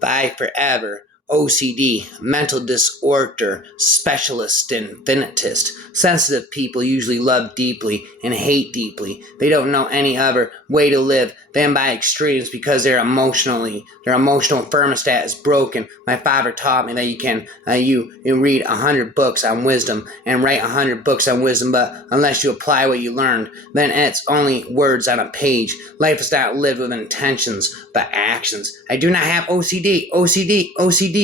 Bye forever. OCD, mental disorder, specialist, infinitist. Sensitive people usually love deeply and hate deeply. They don't know any other way to live than by extremes because their emotional thermostat is broken. My father taught me that you read 100 books on wisdom and write 100 books on wisdom, but unless you apply what you learned, then it's only words on a page. Life is not lived with intentions, but actions. I do not have OCD.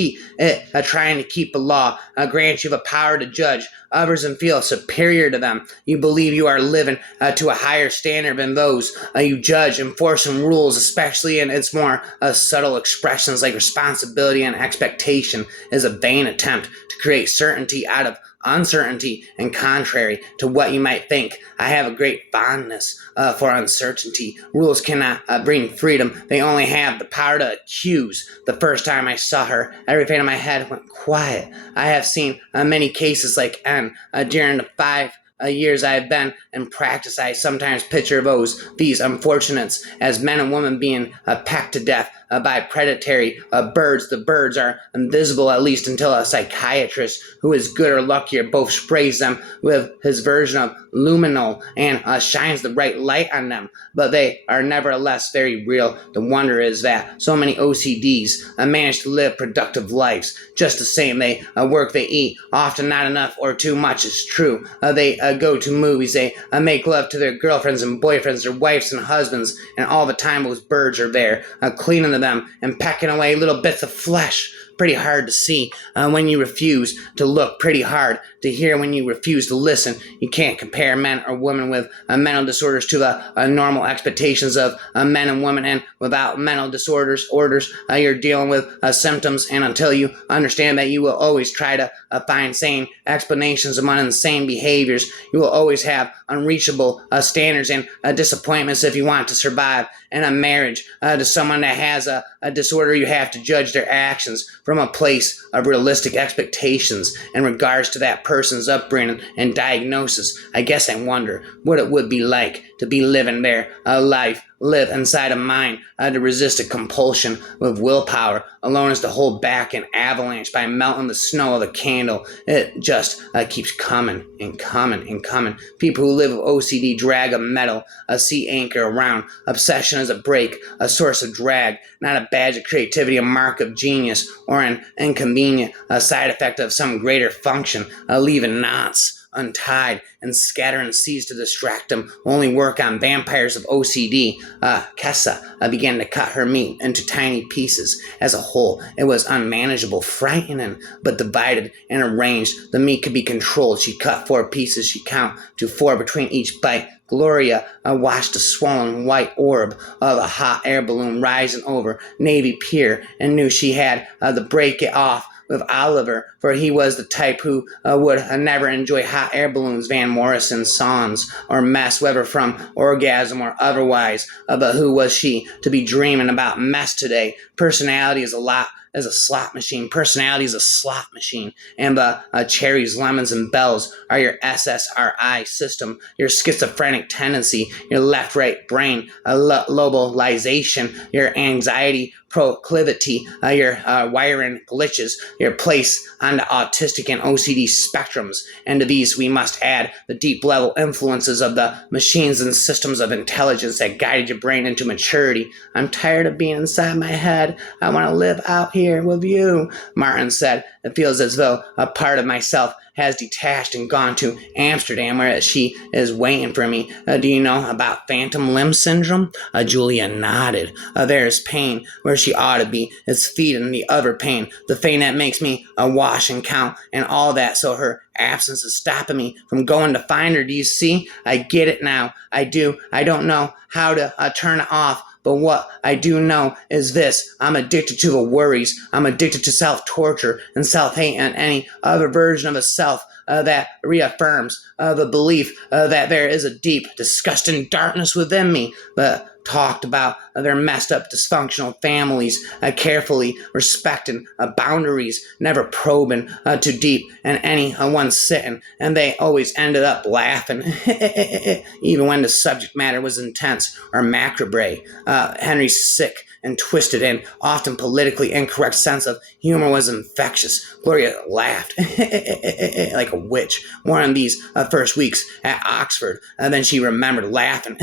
Trying to keep a law grants you the power to judge others and feel superior to them. You believe you are living to a higher standard than those you judge, enforcing rules, especially in its more subtle expressions like responsibility and expectation, is a vain attempt to create certainty out of uncertainty, and contrary to what you might think, I have a great fondness for uncertainty. Rules cannot bring freedom. They only have the power to accuse. The first time I saw her, everything in my head went quiet. I have seen many cases like N during the 5 years I have been in practice. I sometimes picture these unfortunates as men and women being pecked to death by predatory birds. The birds are invisible, at least until a psychiatrist who is good or luckier both sprays them with his version of luminol and shines the right light on them. But they are nevertheless very real. The wonder is that so many OCDs manage to live productive lives. Just the same, they work, they eat, often not enough or too much is true. They go to movies, they make love to their girlfriends and boyfriends, their wives and husbands, and all the time those birds are there, cleaning to them and pecking away little bits of flesh. Pretty hard to see when you refuse to look, pretty hard to hear when you refuse to listen. You can't compare men or women with mental disorders to the normal expectations of men and women, and without mental disorders, you're dealing with symptoms, and until you understand that you will always try to find sane explanations among insane behaviors, you will always have unreachable standards and disappointments if you want to survive in a marriage to someone that has a disorder. You have to judge their actions from a place of realistic expectations in regards to that person's upbringing and diagnosis. I guess I wonder what it would be like to be living their life, live inside a mind to resist a compulsion with willpower. Alone is to hold back an avalanche by melting the snow of a candle. It just keeps coming and coming and coming. People who live with OCD drag a sea anchor around. Obsession is a brake, a source of drag, not a badge of creativity, a mark of genius, or an inconvenient side effect of some greater function, leaving knots untied and scattering seeds to distract them only work on vampires of OCD. Kessa began to cut her meat into tiny pieces. As a whole, it was unmanageable, frightening, but divided and arranged. The meat could be controlled. She cut 4 pieces. She counted to 4 between each bite. Gloria watched the swollen white orb of a hot air balloon rising over Navy Pier and knew she had to break it off with Oliver, for he was the type who would never enjoy hot air balloons, Van Morrison songs, or mess, whether from orgasm or otherwise. But who was she to be dreaming about mess today? Personality is a slot machine. Personality is a slot machine. And the cherries, lemons, and bells are your SSRI system, your schizophrenic tendency, your left-right brain localization, your anxiety proclivity, your wiring glitches, your place on the autistic and OCD spectrums. And to these we must add the deep-level influences of the machines and systems of intelligence that guided your brain into maturity. I'm tired of being inside my head. I want to live out here with you, Martin said. It feels as though a part of myself has detached and gone to Amsterdam, where she is waiting for me. Do you know about phantom limb syndrome? Julia nodded. There's pain where she ought to be. It's feeding the other pain, the pain that makes me wash and count and all that, so her absence is stopping me from going to find her. Do you see? I get it now. I do. I don't know how to turn it off. But what I do know is this: I'm addicted to the worries. I'm addicted to self-torture and self-hate and any other version of a self that reaffirms the belief that there is a deep, disgusting darkness within me. But talked about their messed up, dysfunctional families, carefully respecting boundaries, never probing too deep in anyone's sitting, and they always ended up laughing, even when the subject matter was intense or macabre. Henry's sick and twisted and often politically incorrect sense of humor was infectious. Gloria laughed like a witch more in these first weeks at Oxford than she remembered laughing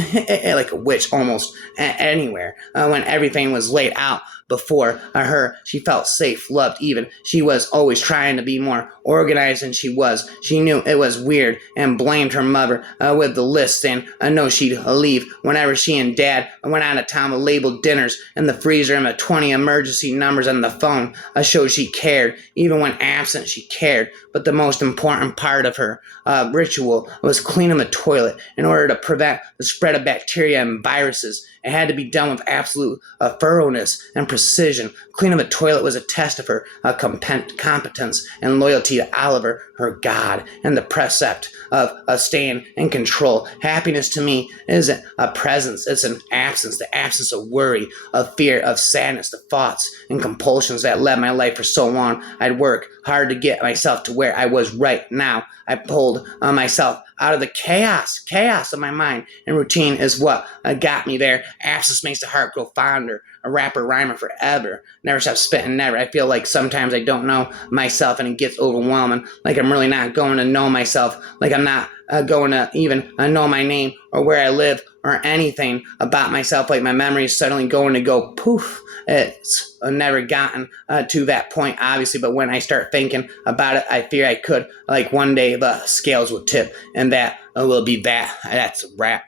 like a witch almost anywhere. When everything was laid out before her, she felt safe, loved even. She was always trying to be more organized than she was. She knew it was weird and blamed her mother with the list, and I know she'd leave whenever she and Dad went out of town with labeled dinners in the freezer and the 20 emergency numbers on the phone showed she cared. Even when absent, she cared. But the most important part of her ritual was cleaning the toilet in order to prevent the spread of bacteria and viruses. It had to be done with absolute thoroughness and precision. Cleaning the toilet was a test of her competence and loyalty to Oliver, her God, and the precept of staying in control. Happiness to me isn't a presence, it's an absence, the absence of worry, of fear, of sadness, the thoughts and compulsions that led my life for so long. I'd work hard to get myself to where I was right now. I pulled myself out of the chaos of my mind, and routine is what got me there. Absence makes the heart grow fonder. A rapper rhymer forever. Never stop spitting, never. I feel like sometimes I don't know myself and it gets overwhelming. Like I'm really not going to know myself. Like I'm not going to even know my name or where I live or anything about myself. Like my memory is suddenly going to go poof. It's never gotten to that point, obviously, but when I start thinking about it, I fear I could. Like one day the scales will tip, and that will be that. That's a wrap.